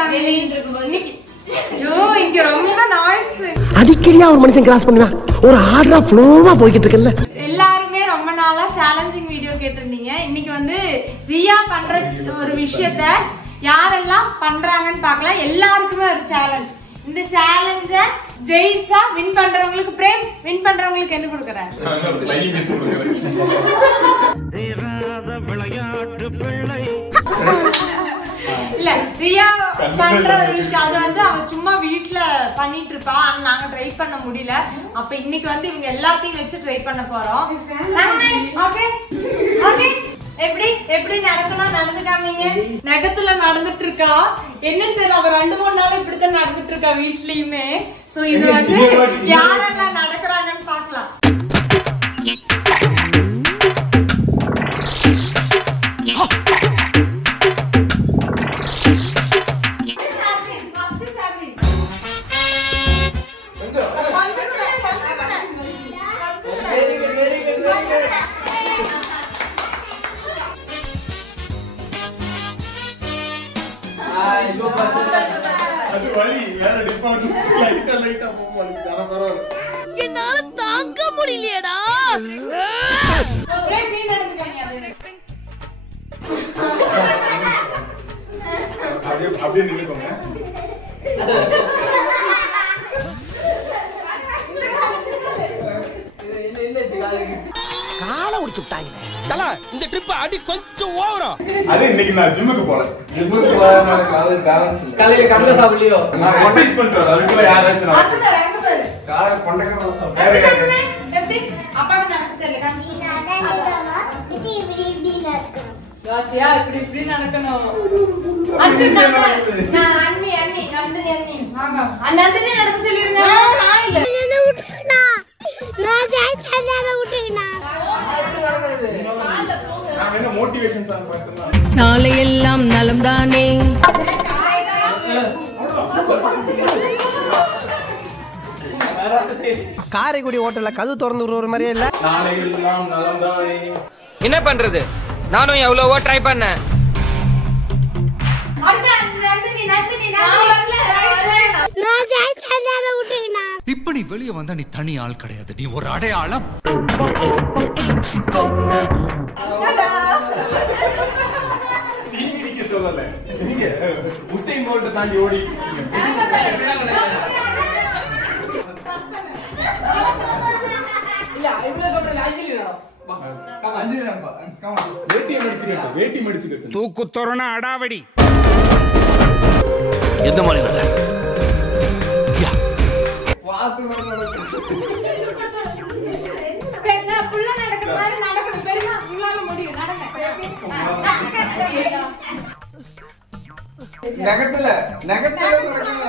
Family இங்க ரொம்ப noise. அடிக்கடியா ஒரு மனுஷன் கிராஸ் பண்ணுவேன். ஒரு ஆர்டரா ஃப்ளோவா போயிட்டு இருக்குல்ல. எல்லாருமே ரொம்ப நாளா சேலஞ்சிங் வீடியோ கேட்டிருந்தீங்க. இன்னைக்கு வந்து ரியா பண்ற ஒரு விஷயத்த யாரெல்லாம் பண்றாங்கன்னு பார்க்கலாம். எல்லாருக்குமே ஒரு சேலஞ்ச். இந்த சேலஞ்ச ஜெயிச்சா வின் பண்றவங்களுக்கு பிரேம், வின் பண்றவங்களுக்கு என்ன கொடுக்கறாரு? இல்ல ரியா பண்ற ஒரு விஷயம் அது வந்து அவ சும்மா வீட்ல பண்ணிட்டு இருப்பா. ஆனா நாங்க ட்ரை பண்ண முடியல. அப்ப இன்னைக்கு வந்து இவங்க எல்லாத்தையும் வச்சு ட்ரை பண்ண போறோம். ஓகே ஓகே எப்படி எப்படி நடக்கணும் நடந்துக்காமீங்க. நகத்துல நடந்துட்டு இருக்கா என்னன்னு தெரியல. அவ 2-3 நாள் இப்படித்தான் நடந்துட்டு இருக்கா வீட்லயுமே. சோ இது வந்து யாரெல்லாம் நடக்கிறாங்கன்னு பாக்கலாம். என்னால தாங்க முடியலையடா. அப்படியே நின்னுக்கோங்க. காலை உடிச்சு விட்டாங்க. தல இந்த ட்ரிப் அடி கொஞ்சம் ஓவரா. அது இன்னைக்கு நான் ஜிம்முக்கு போறேன். ஜிம்முக்கு போறேன்னா காலையில பேலன்ஸ் இல்ல. காலையில கடலை சாப்பிடலையோ? நான் எக்சர்சைஸ் பண்றேன். அதுக்குள்ள யாராச்சும் நான் காலை கொண்டக்கடலை சாப்பிடுறேன். எப்படி அப்பாக்கு நடக்க தெரியல. இப்படி இப்படி நடக்கணும். அண்ணி அண்ணி நந்தினி அண்ணி வாங்க. நந்தினி நடக்க சொல்லிருங்க. நான் இல்ல என்ன விட்டுனா நான் ஜெயிச்சதால விட்டுனா. நான் என்ன மோட்டிவேஷன் சாங் பாட்டுனா நாளை எல்லாம் நலம் தானே. காரைக்குடி ஹோட்டல்ல கதவு திறந்து விடுற மாதிரியே இல்ல. நாளை எல்லாம் நலம் தானே. என்ன பண்றது? நானும் எவ்வளவோ ட்ரை பண்ணேன். இப்ப நீ வெளியே வந்தா நீ தனி ஆள் கிடையாது. நீ ஒரு அடையாளம். டிவி நிக்க சொல்லல. நீங்க உசைன் போல்ட் தாண்டி ஓடி. இல்ல இவ்வளவு கம்பெனி ஐஜிலிடா. வேட்டி மடிச்சுக்கிட்டு தூக்கு தோரண அடாவடி. எந்த மாதிரி நட? வாத்து நடக்க. பெண்ணா புள்ள நடக்கிற மாதிரி நடக்கணும். பெருமா உங்களால முடியும். நடங்க. நகத்துல நடக்கணும்.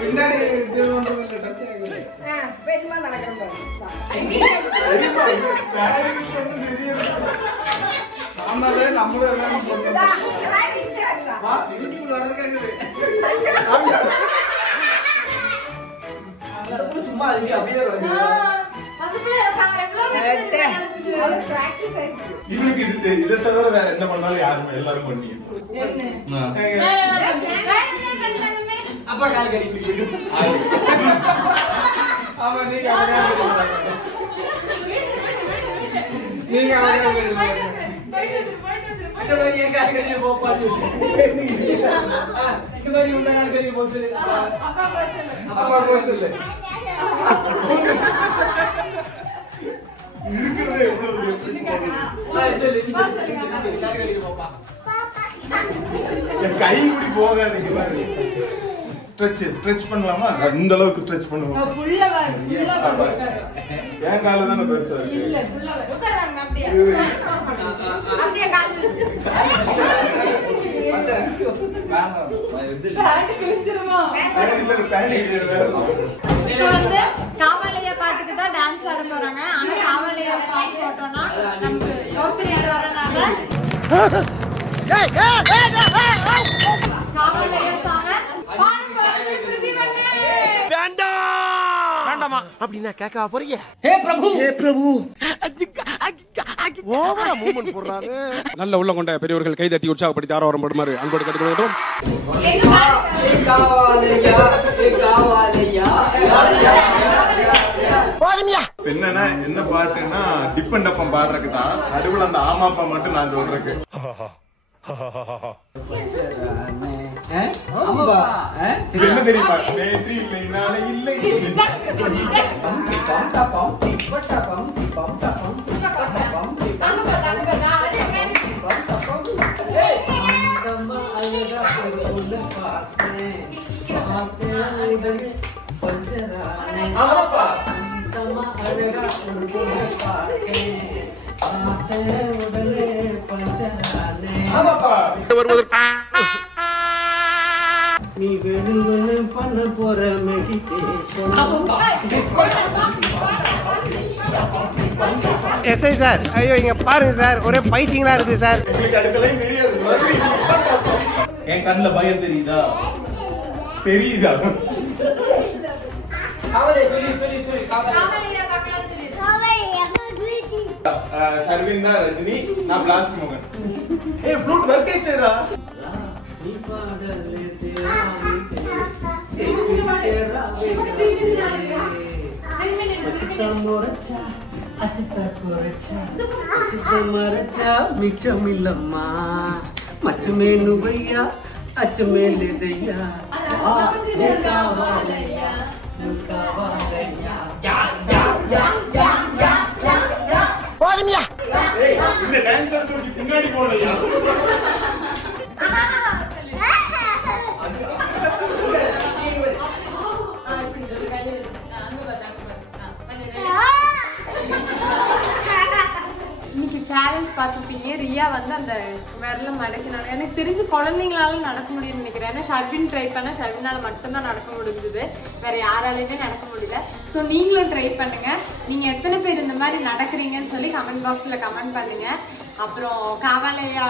பின்னாடி பெருமா நடக்கிற ஆமாலே நம்மள எல்லாம் வா யூடியூப்ல வரதுக்கு அது சும்மா அதுக்கு அப்படியே வருது. இவனுக்கு இதை தவிர வேற என்ன பண்ணாலும் யாரும் எல்லாரும் பண்ணிடுவோம். அப்பா கால் கடிக்கு. ஆமா நீங்க நீங்க இந்த மாதிரி என் கால் கடிக்கு போப்பாடு. இந்த மாதிரி உள்ள கால் கடிக்கு போச்சு. அப்பா போச்சு. இருக்கிறதே எவ்வளவு கை கூடி போகாதீங்க. ஸ்ட்ரெச் பண்ணலாமா? இந்த அளவுக்கு ஸ்ட்ரெச் பண்ணுவோம். என் கால தானே பெருசா இருக்கு. காவாலயா பாட்டுக்கு தான் டான்ஸ் ஆட போறாங்க. ஆனா காவாலயா சாங் போட்டோம்னா நமக்கு யோசனை வரனால காவாலயா சாங் பாட போறது பிரதீபண்ணே. வேண்டாம் வேண்டாமா அப்படின்னா கேட்க போறீங்க? हे प्रभु ஓவரா மூவ்மெண்ட் போடுறாரு. நல்ல உள்ள கொண்ட பெரியவர்கள் கைதட்டி உற்சாகப்படுத்தி ஆரவாரம் படுமாறு அன்போடு கேட்டுக்கொள்கிறோம். என்னன்னா என்ன பாட்டுன்னா டிப்பண்டப்பம் பாடுறதுக்கு தான். நடுவுல அந்த ஆமாப்பா மட்டும் நான் சொல்றேன். இது என்ன தெரியுமா? நேற்று இல்லை நாளை இல்லை. நீ வேணும்னு பண்ண போற மெடிடேஷன். எஸ்ஐ சார், ஐயோ இங்க பாருங்க சார், ஒரே பைத்தியங்களா இருக்கு சார். உங்களுக்கு அடுத்தலையும் தெரியாது. என் கண்ணுல பயம் தெரியுதா? தெரியுதா? ஷர்வின் தான் ரஜினி, நான் பிளாஸ்ட் மோகன். ஏய் ஃப்ளூட் வர்க் ஆயிச்சேடா. మిచ్చమిల్లమ్మా మచ్చమేను భయ్యా అచ్చమే లేదయ్యా కావాలయ్యా కావాలయ్యా ஏய் இந்த டான்சர் தூக்கி பின்னாடி போலையா? இன்னைக்கு சேலஞ்ச் பார்த்துப்பீங்க. ரியா வந்து அந்த விரல மடக்கினாங்க. எனக்கு தெரிஞ்சு குழந்தைங்களால நடக்க முடியும்னு நினைக்கிறேன். ஏன்னா ஷர்வின் ட்ரை பண்ண ஷர்வினால மட்டும்தான் நடக்க முடிஞ்சது, வேற யாராலையுமே நடக்க முடியல. ஸோ நீங்களும் ட்ரை பண்ணுங்க. நீங்க எத்தனை பேர் இந்த மாதிரி நடக்கிறீங்கன்னு சொல்லி கமெண்ட் பாக்ஸ்ல கமெண்ட் பண்ணுங்க. அப்புறம் காவாலையா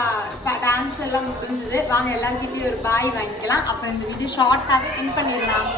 டான்ஸ் எல்லாம் முடிஞ்சது. வாங்க எல்லாருக்கிட்டையும் ஒரு பாய் வாங்கிக்கலாம். அப்புறம் இந்த வீடியோ ஷார்ட்டாக பின் பண்ணிடலாம்.